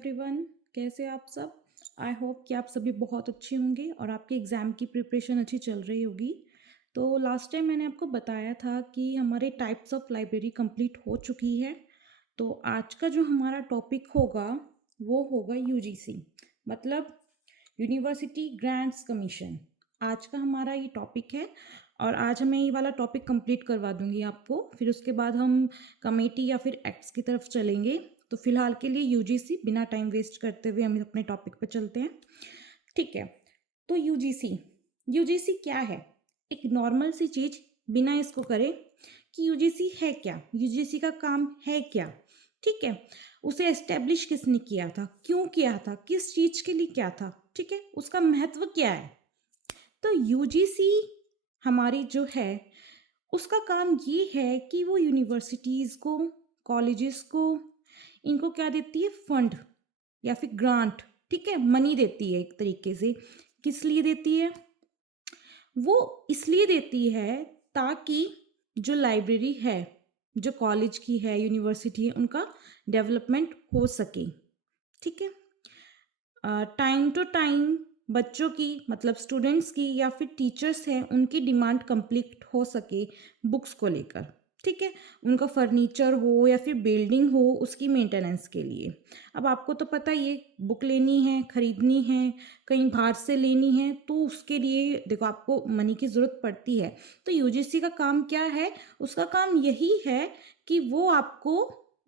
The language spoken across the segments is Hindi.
एवरीवन, कैसे आप सब। आई होप कि आप सभी बहुत अच्छे होंगे और आपके एग्ज़ाम की प्रिपरेशन अच्छी चल रही होगी। तो लास्ट टाइम मैंने आपको बताया था कि हमारे टाइप्स ऑफ लाइब्रेरी कंप्लीट हो चुकी है। तो आज का जो हमारा टॉपिक होगा वो होगा यूजीसी, मतलब यूनिवर्सिटी ग्रांट्स कमीशन। आज का हमारा ये टॉपिक है और आज मैं ये वाला टॉपिक कंप्लीट करवा दूंगी आपको। फिर उसके बाद हम कमेटी या फिर एक्ट्स की तरफ चलेंगे। तो फिलहाल के लिए यूजीसी, बिना टाइम वेस्ट करते हुए हम अपने टॉपिक पर चलते हैं। ठीक है। तो यूजीसी, यूजीसी क्या है? एक नॉर्मल सी चीज़, बिना इसको करे कि यूजीसी है क्या, यूजीसी का काम है क्या। ठीक है। उसे एस्टेब्लिश किसने किया था, क्यों किया था, किस चीज़ के लिए क्या था, ठीक है, उसका महत्व क्या है। तो यूजीसी हमारी जो है उसका काम ये है कि वो यूनिवर्सिटीज़ को, कॉलेजेस को, इनको क्या देती है, फंड या फिर ग्रांट। ठीक है, मनी देती है एक तरीके से। किस लिए देती है? वो इसलिए देती है ताकि जो लाइब्रेरी है, जो कॉलेज की है, यूनिवर्सिटी है, उनका डेवलपमेंट हो सके। ठीक है। टाइम टू टाइम बच्चों की, मतलब स्टूडेंट्स की या फिर टीचर्स हैं, उनकी डिमांड कंप्लीट हो सके बुक्स को लेकर। ठीक है। उनका फर्नीचर हो या फिर बिल्डिंग हो, उसकी मेंटेनेंस के लिए। अब आपको तो पता ही है, बुक लेनी है, खरीदनी है, कहीं बाहर से लेनी है, तो उसके लिए देखो आपको मनी की ज़रूरत पड़ती है। तो यूजीसी का काम क्या है? उसका काम यही है कि वो आपको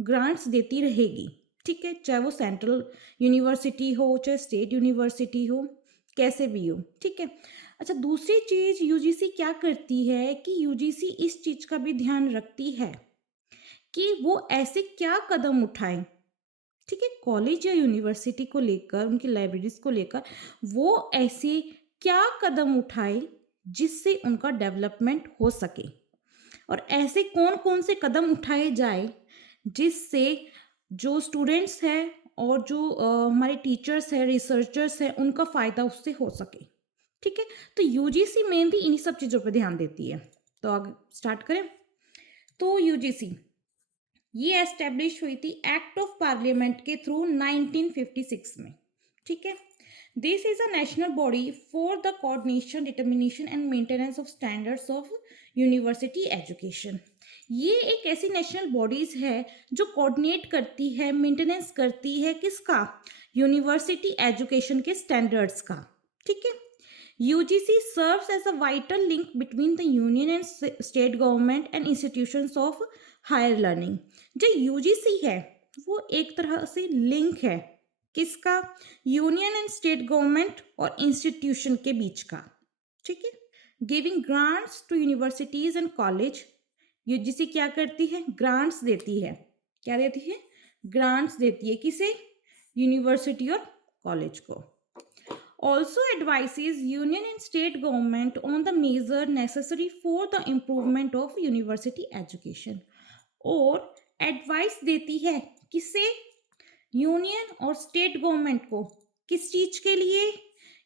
ग्रांट्स देती रहेगी। ठीक है, चाहे वो सेंट्रल यूनिवर्सिटी हो, चाहे स्टेट यूनिवर्सिटी हो, कैसे भी हो। ठीक है। अच्छा, दूसरी चीज़ यूजीसी क्या करती है कि यूजीसी इस चीज़ का भी ध्यान रखती है कि वो ऐसे क्या कदम उठाए। ठीक है, कॉलेज या यूनिवर्सिटी को लेकर, उनकी लाइब्रेरीज को लेकर वो ऐसे क्या कदम उठाए जिससे उनका डेवलपमेंट हो सके, और ऐसे कौन कौन से कदम उठाए जाए जिससे जो स्टूडेंट्स हैं और जो हमारे टीचर्स हैं, रिसर्चर्स हैं, उनका फ़ायदा उससे हो सके। ठीक है। तो यूजीसी मेनली इन्हीं सब चीज़ों पर ध्यान देती है। तो आगे स्टार्ट करें। तो यूजीसी ये एस्टेब्लिश हुई थी एक्ट ऑफ पार्लियामेंट के थ्रू 1956 में। ठीक है। This is a national body for the coordination, determination and maintenance of standards of university education. ये एक ऐसी नेशनल बॉडीज है जो कोऑर्डिनेट करती है, मेंटेनेंस करती है किसका? यूनिवर्सिटी एजुकेशन के स्टैंडर्ड्स का। ठीक है। UGC serves as a vital link between the union and state government and institutions of higher learning। जो UGC है वो एक तरह से लिंक है किसका? यूनियन एंड स्टेट गवर्नमेंट और इंस्टीट्यूशन के बीच का। ठीक है। Giving grants to universities and college. UGC क्या करती है? ग्रांट्स देती है। क्या देती है? ग्रांट्स देती है। किसे? यूनिवर्सिटी और कॉलेज को। Also advises union and state government on the measure necessary for the improvement of university education। और एडवाइस देती है किसे? यूनियन और स्टेट गवर्नमेंट को। किस चीज के लिए?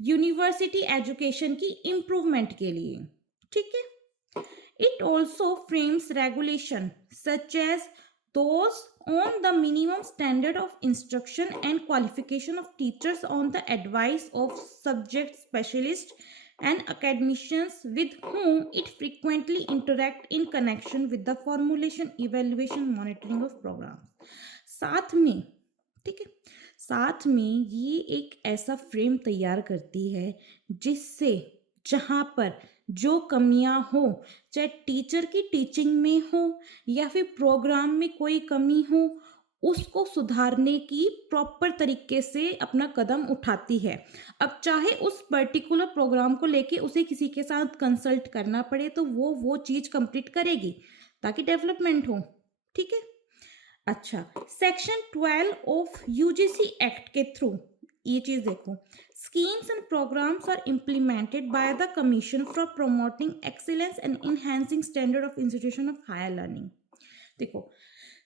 यूनिवर्सिटी एजुकेशन की इम्प्रूवमेंट के लिए। ठीक है। It also frames regulation such as those on the minimum standard of instruction and qualification of teachers on the advice of subject specialists and academicians with whom it frequently interact in connection with the formulation, evaluation, monitoring of programs। साथ में, ठीक है, साथ में ये एक ऐसा फ्रेम तैयार करती है जिससे जहाँ पर जो कमियां हो, चाहे टीचर की टीचिंग में हो या फिर प्रोग्राम में कोई कमी हो, उसको सुधारने की प्रॉपर तरीके से अपना कदम उठाती है। अब चाहे उस पर्टिकुलर प्रोग्राम को लेके उसे किसी के साथ कंसल्ट करना पड़े तो वो चीज़ कंप्लीट करेगी ताकि डेवलपमेंट हो। ठीक है। अच्छा, सेक्शन 12 ऑफ यूजीसी एक्ट के थ्रू ये चीज देखो, schemes and programs are implemented by the commission for promoting excellence and enhancing standard of institution of higher learning। देखो,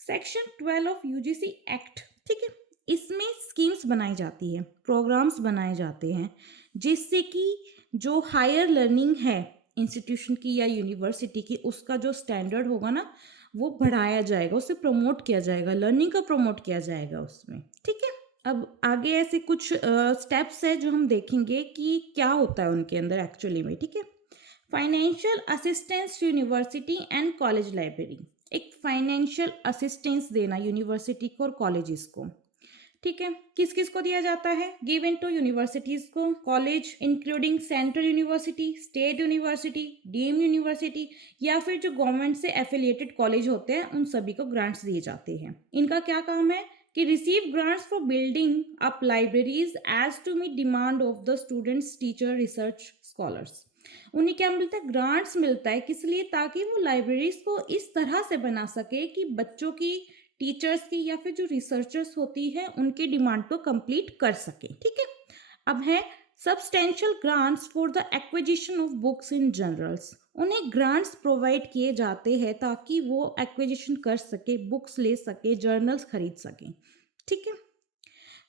सेक्शन 12 ऑफ यूजीसी एक्ट, ठीक है, इसमें स्कीम्स बनाई जाती है, प्रोग्राम्स बनाए जाते हैं जिससे कि जो हायर लर्निंग है इंस्टीट्यूशन की या यूनिवर्सिटी की, उसका जो स्टैंडर्ड होगा ना वो बढ़ाया जाएगा, उसे प्रमोट किया जाएगा, लर्निंग को प्रमोट किया जाएगा उसमें। ठीक है। अब आगे ऐसे कुछ स्टेप्स है जो हम देखेंगे कि क्या होता है उनके अंदर एक्चुअली में, ठीक है। Financial assistance university and college library, एक फाइनेंशियल असिस्टेंस देना यूनिवर्सिटी को और कॉलेजेस को, ठीक है। किस किस को दिया जाता है, गिवन टू यूनिवर्सिटीज को, college including central university, state university, deem university, या फिर जो गवर्नमेंट से एफिलिएटेड कॉलेज होते हैं उन सभी को ग्रांट्स दिए जाते हैं। इनका क्या काम है कि receive grants for building up libraries as to meet demand of the students, teacher, research scholars. उन्हें क्या मिलता है, ग्रांट्स मिलता है, किस लिए, ताकि वो लाइब्रेरीज को इस तरह से बना सके कि बच्चों की, टीचर्स की, या फिर जो रिसर्चर्स होती है उनकी डिमांड को कंप्लीट कर सके, ठीक है। अब है substantial grants for the acquisition of books in journals, उन्हें ग्रांट्स प्रोवाइड किए जाते हैं ताकि वो एक्विजिशन कर सके, बुक्स ले सके, जर्नल्स खरीद सके, ठीक है।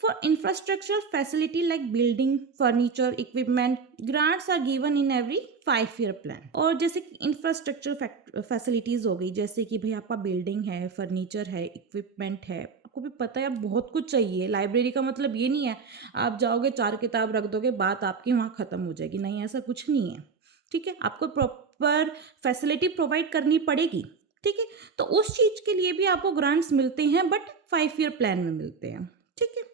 For infrastructural facility like building, furniture, equipment, grants are given in every 5-year plan. और जैसे कि इंफ्रास्ट्रक्चर फैसिलिटीज़ हो गई, जैसे कि भाई आपका बिल्डिंग है, फर्नीचर है, इक्विपमेंट है, आपको भी पता है अब बहुत कुछ चाहिए। लाइब्रेरी का मतलब ये नहीं है आप जाओगे 4 किताब रख दोगे बात आपकी वहाँ ख़त्म हो जाएगी, नहीं ऐसा कुछ नहीं है, ठीक है। आपको प्रॉपर फैसिलिटी प्रोवाइड करनी पड़ेगी, ठीक है। तो उस चीज़ के लिए भी आपको ग्रांट्स मिलते हैं, बट 5-year प्लान में मिलते हैं, ठीक है।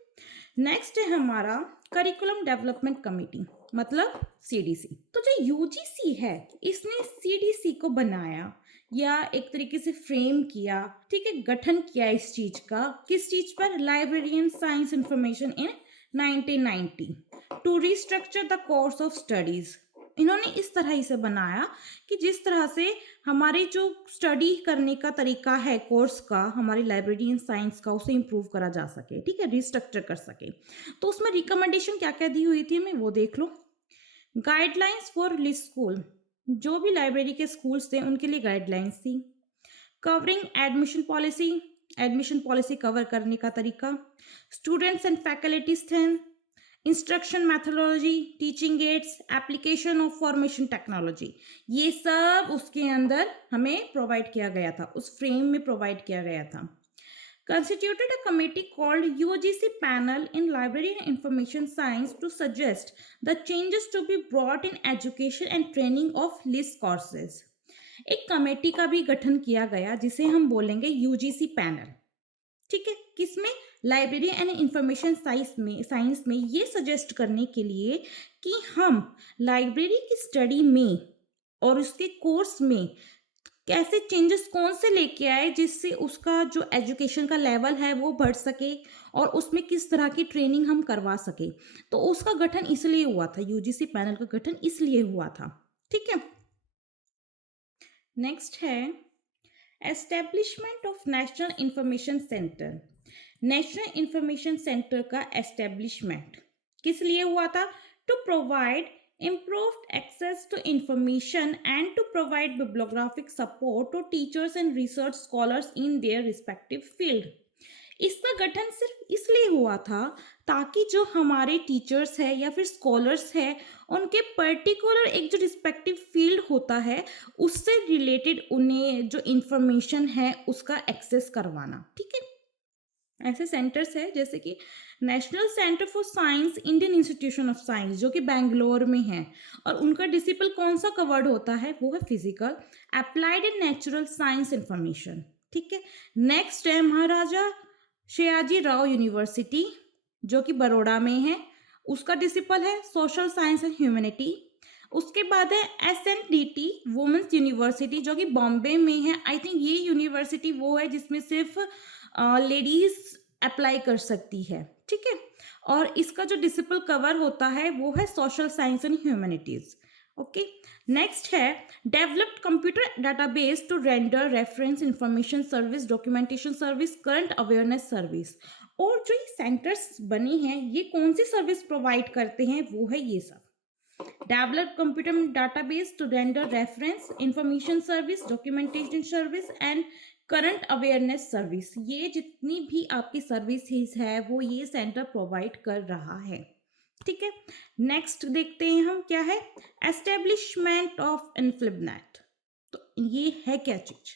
नेक्स्ट है हमारा करिकुलम डेवलपमेंट कमेटी, मतलब सीडीसी। तो जो यूजीसी है इसने सीडीसी को बनाया या एक तरीके से फ्रेम किया, ठीक है, गठन किया इस चीज का, किस चीज पर, librarian science information in 1990 to restructure the course of studies. इन्होंने इस तरह इसे बनाया कि जिस तरह से हमारी जो स्टडी करने का तरीका है कोर्स का, हमारी लाइब्रेरियन साइंस का, उसे इम्प्रूव करा जा सके, ठीक है, रिस्ट्रक्चर कर सके। तो उसमें रिकमेंडेशन क्या क्या दी हुई थी हमें वो देख लो। गाइडलाइंस फॉर लिस्ट स्कूल, जो भी लाइब्रेरी के स्कूल्स थे उनके लिए गाइडलाइंस थी। कवरिंग एडमिशन पॉलिसी कवर करने का तरीका, students and faculty strength, instruction methodology, teaching aids, application of formation technology, ये सब उसके अंदर हमें प्रोवाइड किया गया था, उस फ्रेम में प्रोवाइड किया गया था। Constituted a committee called UGC panel in library and information science to suggest the changes to be brought in education and training of list courses. एक कमेटी का भी गठन किया गया जिसे हम बोलेंगे यूजीसी पैनल, ठीक है, किसमें, लाइब्रेरी एंड इंफॉर्मेशन साइंस में ये सजेस्ट करने के लिए कि हम लाइब्रेरी की स्टडी में और उसके कोर्स में कैसे चेंजेस कौन से लेके आए जिससे उसका जो एजुकेशन का लेवल है वो बढ़ सके और उसमें किस तरह की ट्रेनिंग हम करवा सके। तो उसका गठन इसलिए हुआ था, यूजीसी पैनल का गठन इसलिए हुआ था, ठीक है। नेक्स्ट है establishment of national information centre. National information centre का एस्टेब्लिशमेंट किस लिए हुआ था, to provide improved access to information and to provide bibliographic support to teachers and research scholars in their respective field. इसका गठन सिर्फ इसलिए हुआ था ताकि जो हमारे टीचर्स है या फिर स्कॉलर्स है उनके पर्टिकुलर एक जो रिस्पेक्टिव फील्ड होता है उससे रिलेटेड उन्हें जो इंफॉर्मेशन है उसका एक्सेस करवाना, ठीक है। ऐसे सेंटर्स है जैसे कि national centre for science, Indian institution of science जो कि बेंगलोर में है, और उनका डिसिप्लिन कौन सा कवर्ड होता है, वो है physical, applied and natural science information, ठीक है। नेक्स्ट है महाराजा सयाजी राव यूनिवर्सिटी जो कि बड़ौदा में है, उसका डिसिप्लिन है सोशल साइंस एंड ह्यूमैनिटी। उसके बाद है SNDT वुमेन्स यूनिवर्सिटी जो कि बॉम्बे में है। आई थिंक ये यूनिवर्सिटी वो है जिसमें सिर्फ लेडीज अप्लाई कर सकती है, ठीक है। और इसका जो डिसिप्लिन कवर होता है वो है social science and humanities, okay. Next है developed computer database to render reference information service, documentation service, current awareness service. और जो ये सेंटर्स बने हैं ये कौन सी सर्विस प्रोवाइड करते हैं, वो है ये सब, develop computer database to render reference information service, documentation service and current awareness service. ये जितनी भी आपकी सर्विसेज है वो ये सेंटर प्रोवाइड कर रहा है, ठीक है। नेक्स्ट देखते हैं हम क्या है, एस्टेब्लिशमेंट ऑफ इन्फ्लिबनेट। तो ये है क्या चीज,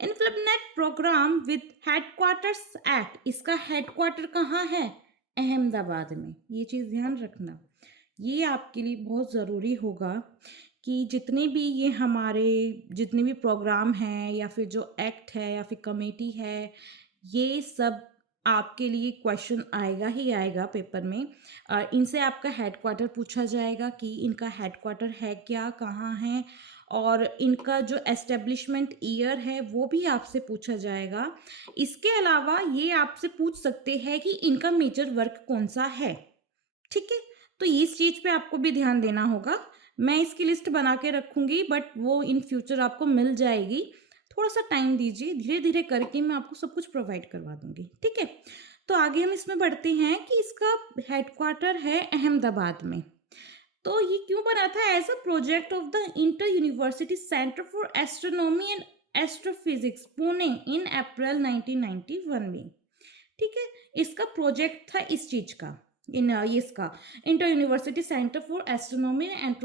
इन्फ्लिबनेट प्रोग्राम विद हेडक्वार्टर्स एट, इसका हेडक्वार्टर कहाँ है, अहमदाबाद में। ये चीज़ ध्यान रखना। ये आपके लिए बहुत ज़रूरी होगा कि जितने भी ये हमारे जितने भी प्रोग्राम हैं या फिर जो एक्ट है या फिर कमेटी है, ये सब आपके लिए क्वेश्चन आएगा ही आएगा पेपर में। इनसे आपका हेडक्वार्टर पूछा जाएगा कि इनका हेडक्वार्टर है क्या, कहाँ है, और इनका जो एस्टेब्लिशमेंट ईयर है वो भी आपसे पूछा जाएगा। इसके अलावा ये आपसे पूछ सकते हैं कि इनका मेजर वर्क कौन सा है। ठीक है? तो इस चीज़ पे आपको भी ध्यान देना होगा। मैं इसकी लिस्ट बना के रखूँगी, बट वो इन फ्यूचर आपको मिल जाएगी। थोड़ा-सा टाइम दीजिए, धीरे-धीरे करके मैं आपको सब कुछ प्रोवाइड करवा दूँगी, ठीक है? तो आगे हम इसमें बढ़ते हैं कि इसका हेडक्वार्टर है अहमदाबाद में। तो ये क्यों बना था? As a project of the inter university centre for astronomy and astrophysics Pune in April 1991 में। ठीक है? इसका प्रोजेक्ट था इस चीज़ का, ये इसका inter university centre for astronomy and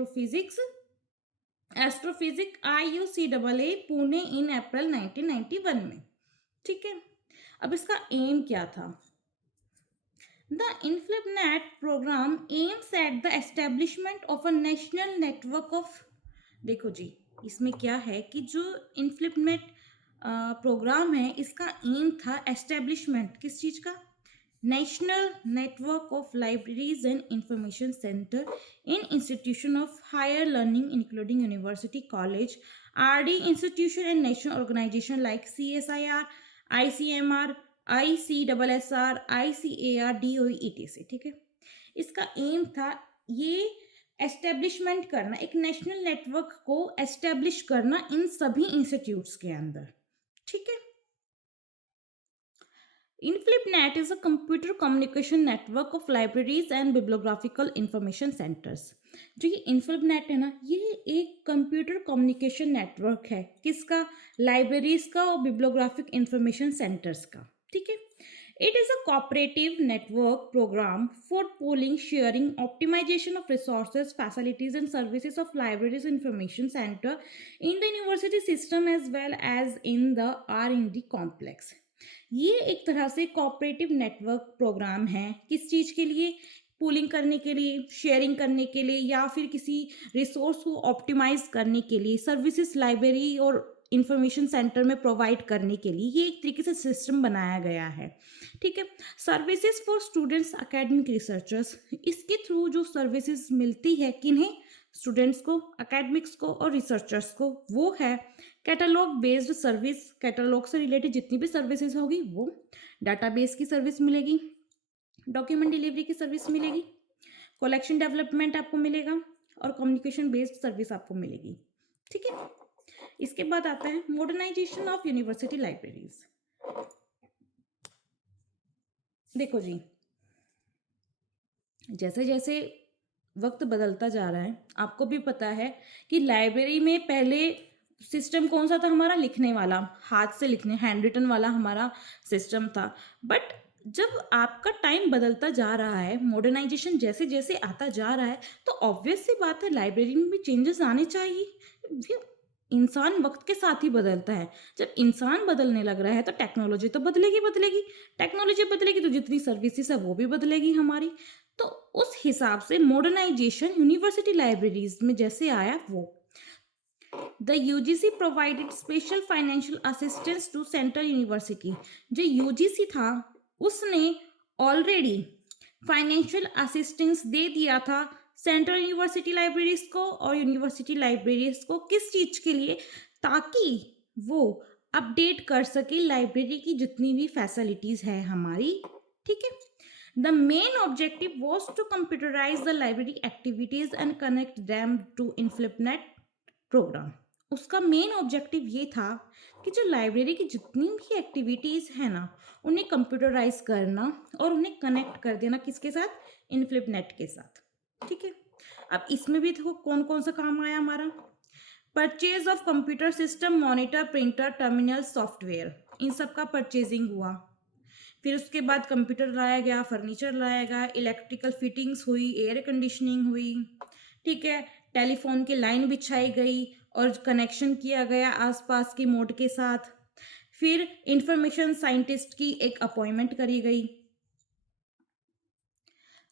astrophysic IUCAA Pune in April 1991 में। ठीक है? अब इसका एम क्या था? The InfluxNet program aims at the establishment of a national network of, देखो जी, इसमें क्या है कि जो InfluxNet प्रोग्राम है, इसका एम था एस्टेब्लिशमेंट किस चीज़ का? National network of libraries and information centre in institution of higher learning including university, college, RD institution and national organisation like CSIR, ICMR, ICSSR, ICAR, DOE, ETC। ठीक है? इसका एम था ये एस्टेब्लिशमेंट करना, एक नेशनल नेटवर्क को एस्टेब्लिश करना इन सभी इंस्टीट्यूट्स के अंदर। ठीक है? InflipNet is a computer communication network of libraries and bibliographical information centers। जो ये InflipNet है ना, ये एक कंप्यूटर कम्युनिकेशन नेटवर्क है। किसका? लाइब्रेरीज का और बिब्लियोग्राफिक इंफॉर्मेशन सेंटर्स का। ठीक है? It is a cooperative network program for pooling, sharing, optimization of resources, facilities and services of libraries information center in the university system as well as in the R&D complex। ये एक तरह से कोऑपरेटिव नेटवर्क प्रोग्राम है। किस चीज़ के लिए? पूलिंग करने के लिए, शेयरिंग करने के लिए, या फिर किसी रिसोर्स को ऑप्टिमाइज करने के लिए, सर्विसेज लाइब्रेरी और इंफॉर्मेशन सेंटर में प्रोवाइड करने के लिए ये एक तरीके से सिस्टम बनाया गया है। ठीक है? Services for students, academic researchers, इसके थ्रू जो सर्विसेज मिलती है किन्हें? स्टूडेंट्स को, एकेडमिक्स को और रिसर्चर्स को, वो है कैटलॉग बेस्ड सर्विस। कैटलॉग से रिलेटेड जितनी भी सर्विसेज होगी वो, डाटाबेस की सर्विस मिलेगी, डॉक्यूमेंट डिलीवरी की सर्विस मिलेगी, कलेक्शन डेवलपमेंट आपको मिलेगा और कम्युनिकेशन बेस्ड सर्विस आपको मिलेगी। ठीक है? इसके बाद आता है मॉडर्नाइजेशन ऑफ यूनिवर्सिटी लाइब्रेरीज। देखो जी, जैसे जैसे वक्त बदलता जा रहा है, आपको भी पता है कि लाइब्रेरी में पहले सिस्टम कौन सा था हमारा? लिखने वाला, हाथ से लिखने, हैंड रिटन वाला हमारा सिस्टम था। बट जब आपका टाइम बदलता जा रहा है, मॉडर्नाइजेशन जैसे जैसे आता जा रहा है, तो ऑब्वियस सी बात है लाइब्रेरी में भी चेंजेस आने चाहिए। ये इंसान वक्त के साथ ही बदलता है। जब इंसान बदलने लग रहा है तो टेक्नोलॉजी तो बदलेगी बदलेगी। टेक्नोलॉजी बदलेगी तो जितनी सर्विसेज है वो भी बदलेगी हमारी। तो उस हिसाब से मॉडर्नाइजेशन यूनिवर्सिटी लाइब्रेरीज में जैसे आया वो, the UGC provided special financial assistance to central university. जो यूजीसी था उसने ऑलरेडी फाइनेंशियल असिस्टेंस दे दिया था सेंट्रल यूनिवर्सिटी लाइब्रेरीज को और यूनिवर्सिटी लाइब्रेरीज को। किस चीज़ के लिए? ताकि वो अपडेट कर सके लाइब्रेरी की जितनी भी फैसिलिटीज़ है हमारी। ठीक है? The main objective was to computerise the library activities and connect them to InflipNet programme. उसका मेन ऑब्जेक्टिव ये था कि जो लाइब्रेरी की जितनी भी एक्टिविटीज़ है ना, उन्हें कंप्यूटराइज करना और उन्हें कनेक्ट कर देना किसके साथ? InflipNet के साथ। ठीक है? अब इसमें भी देखो कौन कौन सा काम आया हमारा। Purchase of computer system, monitor, printer, terminal, software, इन सब का परचेजिंग हुआ। फिर उसके बाद कंप्यूटर लाया गया, फर्नीचर लाया गया, इलेक्ट्रिकल फिटिंग्स हुई, एयर कंडीशनिंग हुई। ठीक है? टेलीफोन की लाइन बिछाई गई और कनेक्शन किया गया आसपास की मोड के साथ। फिर इंफॉर्मेशन साइंटिस्ट की एक अपॉइंटमेंट करी गई।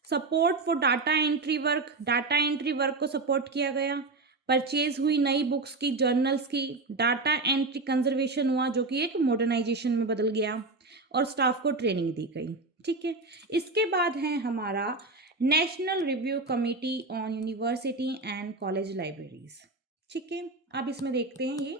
Support for data entry work को सपोर्ट किया गया। परचेज हुई नई बुक्स की, जर्नल्स की। डाटा एंट्री कंजर्वेशन हुआ जो कि एक मॉडर्नाइजेशन में बदल गया, और स्टाफ को ट्रेनिंग दी गई। ठीक है। इसके बाद है हमारा national review committee on university and college libraries. ठीक है। अब इसमें देखते हैं, ये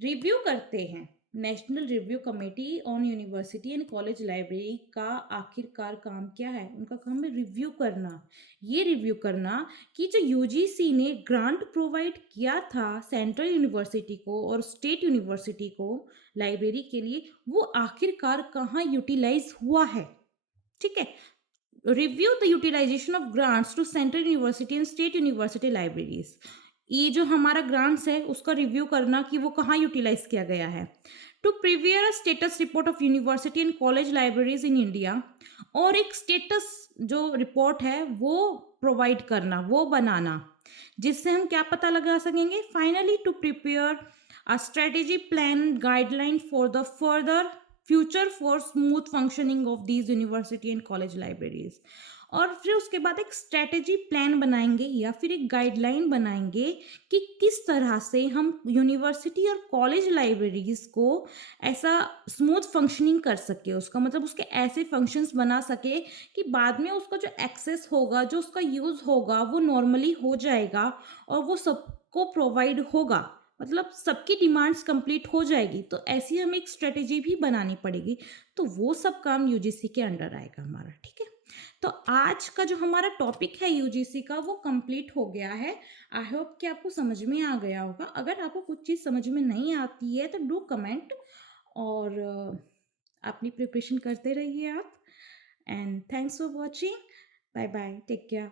रिव्यू करते हैं। National review committee on university and college library का आखिरकार काम क्या है? उनका काम है रिव्यू करना। ये रिव्यू करना कि जो यूजीसी ने ग्रांट प्रोवाइड किया था सेंट्रल यूनिवर्सिटी को और स्टेट यूनिवर्सिटी को लाइब्रेरी के लिए, वो आखिरकार कहाँ यूटिलाइज हुआ है। ठीक है। Review the utilisation of grants to central university and state university libraries. ये जो हमारा ग्रांट्स है उसका रिव्यू करना कि वो कहाँ यूटिलाइज किया गया है। To prepare a status report of university and college libraries in India, और एक स्टेटस जो रिपोर्ट है वो प्रोवाइड करना, वो बनाना, जिससे हम क्या पता लगा सकेंगे। Finally to prepare a strategy plan guideline for the further future for smooth functioning of these university and college libraries. और फिर उसके बाद एक स्ट्रेटेजी प्लान बनाएंगे या फिर एक गाइडलाइन बनाएंगे कि किस तरह से हम यूनिवर्सिटी और कॉलेज लाइब्रेरीज को ऐसा स्मूथ फंक्शनिंग कर सके, उसका मतलब उसके ऐसे फंक्शंस बना सके कि बाद में उसका जो एक्सेस होगा, जो उसका यूज़ होगा, वो नॉर्मली हो जाएगा और वो सबको प्रोवाइड होगा, मतलब सबकी डिमांड्स कंप्लीट हो जाएगी। तो ऐसी हमें एक स्ट्रेटेजी भी बनानी पड़ेगी। तो वो सब काम यूजीसी के अंडर आएगा हमारा। ठीक है। तो आज का जो हमारा टॉपिक है यूजीसी का, वो कंप्लीट हो गया है। आई होप कि आपको समझ में आ गया होगा। अगर आपको कुछ चीज़ समझ में नहीं आती है तो डू कमेंट, और अपनी प्रिपरेशन करते रहिए आप। And thanks for watching. Bye bye, take care.